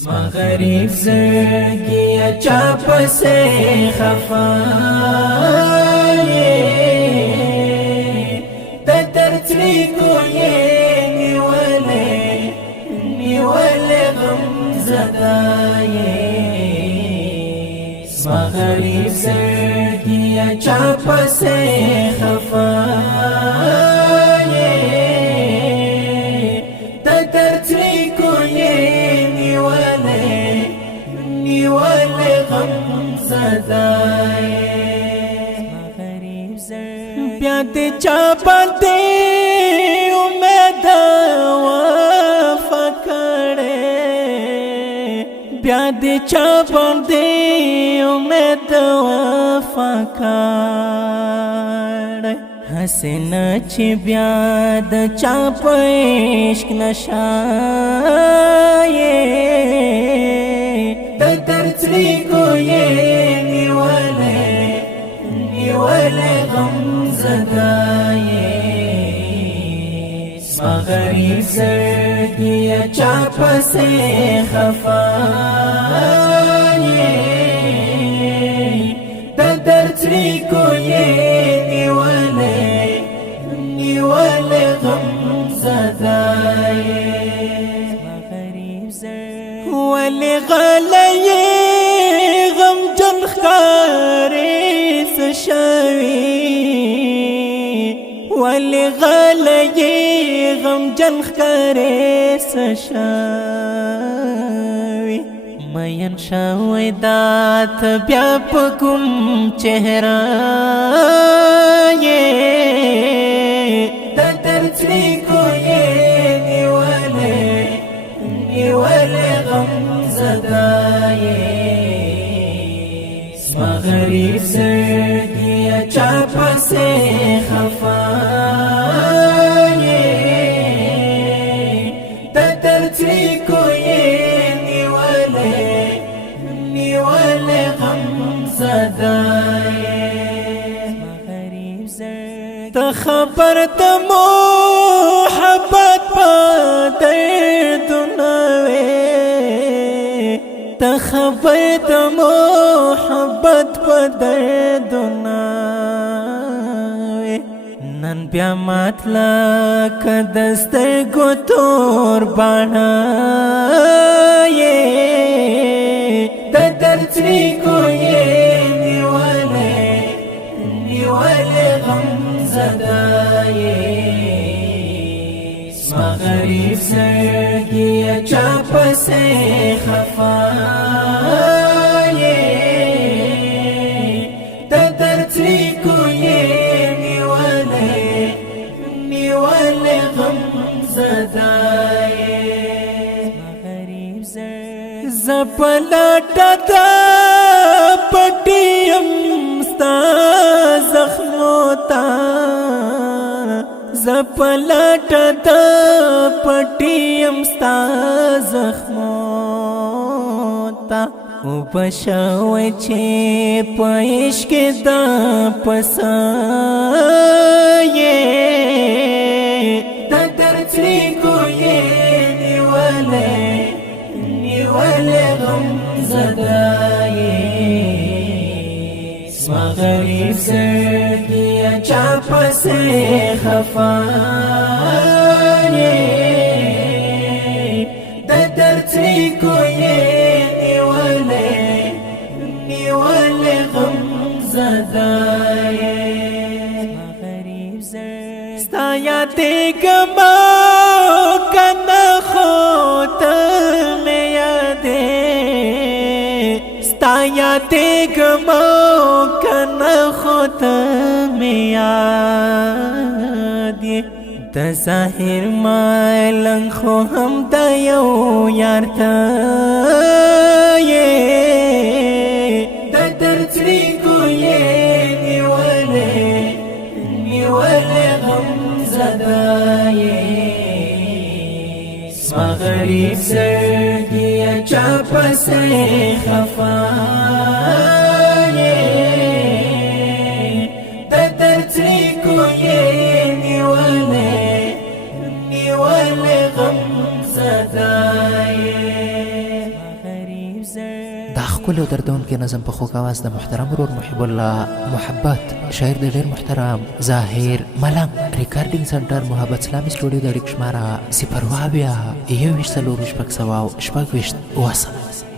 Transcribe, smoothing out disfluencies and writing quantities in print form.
زما غریب زړګیه چا پسې خفا یې د درد څړیکو یې نیولې غم زده یې زما غریب زړګیه چا پسې خفا یې د درد څړیکو یې نیولې غم زده بیا دې چا باندې امید وفا کړې بیا دې چا باندې امید وفا کړې حسن چې بیا د چا په عشق نشایې د درد څړیکو یې نیولې غم زده یې زما غریب زړګیه چا پسې خفا یې د درد څړیکو یې نیولې غم زده یې ولې غلی غمجن ښکارې څه شوي ولې غلی غمجن ښکارې څه شوي مین شوی دا ته بیا په کوم چهره یې د درد څړیکو یې نیولې غم زده یې زما غریب زړګیه چا پسې خفا یې د درد څړیکو یې نیولې غم زده یې ته خبر د محبت په دردونه ته خبر د محبت په دردونه نن بیا مات لکه د سترګو تور باڼه یې د درد څړیکو یې نیولې غم زده یې زما غریب زړګیه چا پسې خفا یې د درد څړیکو یې نیولې غم زده یې زه په لټه د پټي یم ستا زخمو ته زه په لټه د پټي یم ستا زخمو ته اوبه شوی چې په عشق د پسه یې د درد څړیکو یې نیولې غم زده یې زما غریب زړګیه چا پسې خفا یې د درد څړیکو یې نیولې غم زده یې ستا یادېږمه کنه خو ته مې یادې ستا یادېږمه کنه خو ته مې یادې د ظاهر ملنګ خو هم د یو یار ته یې د درد څړیکو یې نیولې غم زده یې زما غریب زړګیه چا پسې خفا یې د درد څړیکو یې نیولې غم زده خپل دردون کې نظم په خوږ आवाज د محترم ورور محب الله محبت شاعر د ډیر محترم ظاهر ملنګ ریکارډینګ سنټر محبت اسلامي سټوډیو د اړیک شماره 0 21 1 4 6 7 8